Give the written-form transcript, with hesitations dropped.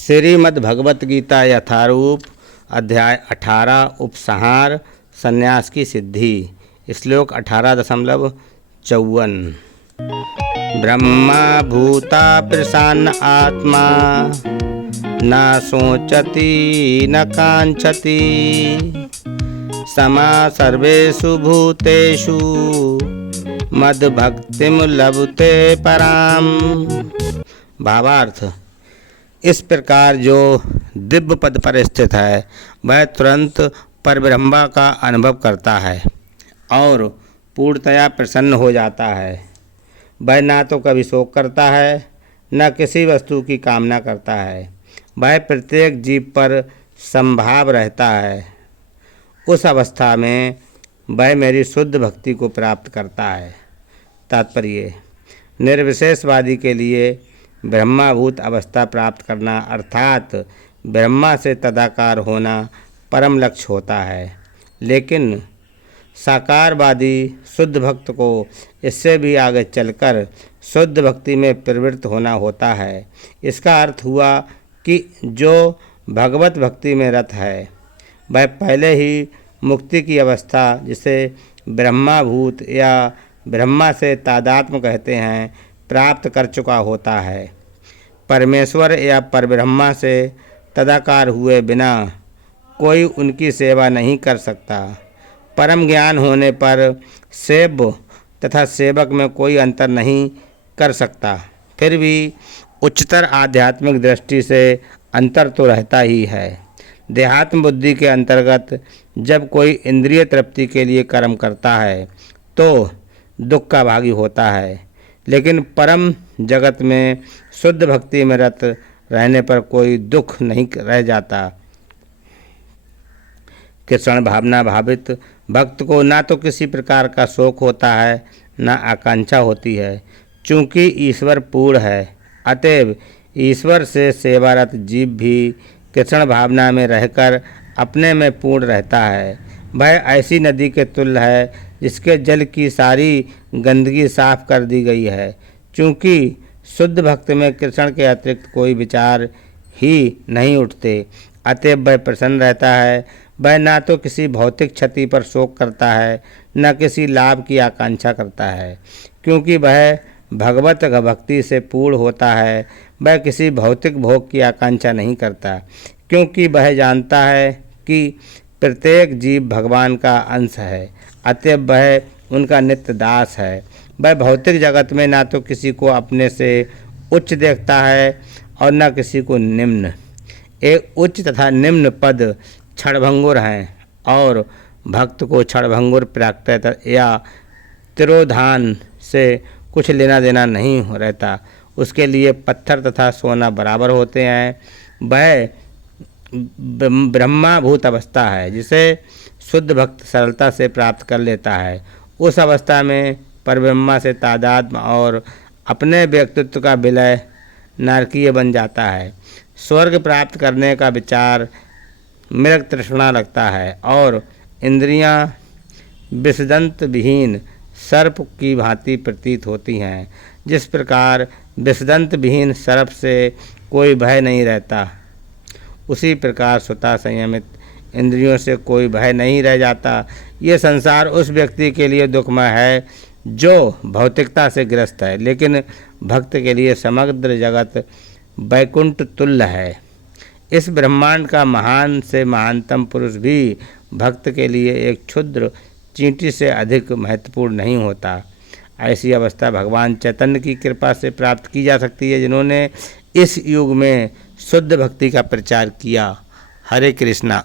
श्रीमद् भगवत गीता यथारूप अध्याय 18 उपसंहार संन्यास की सिद्धि। श्लोक 18.54 ब्रह्मा भूता प्रसन्न आत्मा न सोचति न कांक्षति समा सर्वेषु भूतेषु मद्भक्तिं लभते पराम। भावार्थ, इस प्रकार जो दिव्य पद पर स्थित है वह तुरंत परब्रह्मा का अनुभव करता है और पूर्णतया प्रसन्न हो जाता है। वह ना तो कभी शोक करता है न किसी वस्तु की कामना करता है। वह प्रत्येक जीव पर संभाव रहता है। उस अवस्था में वह मेरी शुद्ध भक्ति को प्राप्त करता है। तात्पर्य, निर्विशेषवादी के लिए ब्रह्माभूत अवस्था प्राप्त करना अर्थात ब्रह्मा से तदाकार होना परम लक्ष्य होता है, लेकिन साकारवादी शुद्ध भक्त को इससे भी आगे चलकर शुद्ध भक्ति में प्रवृत्त होना होता है। इसका अर्थ हुआ कि जो भगवत भक्ति में रत है वह पहले ही मुक्ति की अवस्था, जिसे ब्रह्माभूत या ब्रह्मा से तादात्म्य कहते हैं, प्राप्त कर चुका होता है। परमेश्वर या परब्रह्मा से तदाकार हुए बिना कोई उनकी सेवा नहीं कर सकता। परम ज्ञान होने पर सेव्य तथा सेवक में कोई अंतर नहीं कर सकता। फिर भी उच्चतर आध्यात्मिक दृष्टि से अंतर तो रहता ही है। देहात्म बुद्धि के अंतर्गत जब कोई इंद्रिय तृप्ति के लिए कर्म करता है तो दुख का भागी होता है, लेकिन परम जगत में शुद्ध भक्ति में रत रहने पर कोई दुख नहीं रह जाता। कृष्ण भावना भावित भक्त को ना तो किसी प्रकार का शोक होता है न आकांक्षा होती है। चूँकि ईश्वर पूर्ण है, अतएव ईश्वर से सेवारत जीव भी कृष्ण भावना में रहकर अपने में पूर्ण रहता है। वह ऐसी नदी के तुल्य है जिसके जल की सारी गंदगी साफ कर दी गई है। चूँकि शुद्ध भक्त में कृष्ण के अतिरिक्त कोई विचार ही नहीं उठते, अतएव वह प्रसन्न रहता है। वह ना तो किसी भौतिक क्षति पर शोक करता है न किसी लाभ की आकांक्षा करता है। क्योंकि वह भगवत भक्ति से पूर्ण होता है, वह किसी भौतिक भोग की आकांक्षा नहीं करता। क्योंकि वह जानता है कि प्रत्येक जीव भगवान का अंश है, अतएव वह उनका नित्य दास है। वह भौतिक जगत में ना तो किसी को अपने से उच्च देखता है और न किसी को निम्न। एक उच्च तथा निम्न पद क्षणभंगुर हैं और भक्त को क्षणभंगुर प्राकृत या तिरोधान से कुछ लेना देना नहीं रहता। उसके लिए पत्थर तथा सोना बराबर होते हैं। वह ब्रह्माभूत अवस्था है जिसे शुद्ध भक्त सरलता से प्राप्त कर लेता है। उस अवस्था में परब्रह्मा से तादात्म्य और अपने व्यक्तित्व का विलय नारकीय बन जाता है। स्वर्ग प्राप्त करने का विचार मृग तृष्णा लगता है और इंद्रियां विषदंत विहीन सर्प की भांति प्रतीत होती हैं। जिस प्रकार विषदंत विहीन सर्प से कोई भय नहीं रहता, उसी प्रकार स्वतः संयमित इंद्रियों से कोई भय नहीं रह जाता। ये संसार उस व्यक्ति के लिए दुखमय है जो भौतिकता से ग्रस्त है, लेकिन भक्त के लिए समग्र जगत वैकुंठ तुल्य है। इस ब्रह्मांड का महान से महानतम पुरुष भी भक्त के लिए एक क्षुद्र चींटी से अधिक महत्वपूर्ण नहीं होता। ऐसी अवस्था भगवान चैतन्य की कृपा से प्राप्त की जा सकती है, जिन्होंने इस युग में शुद्ध भक्ति का प्रचार किया। हरे कृष्णा।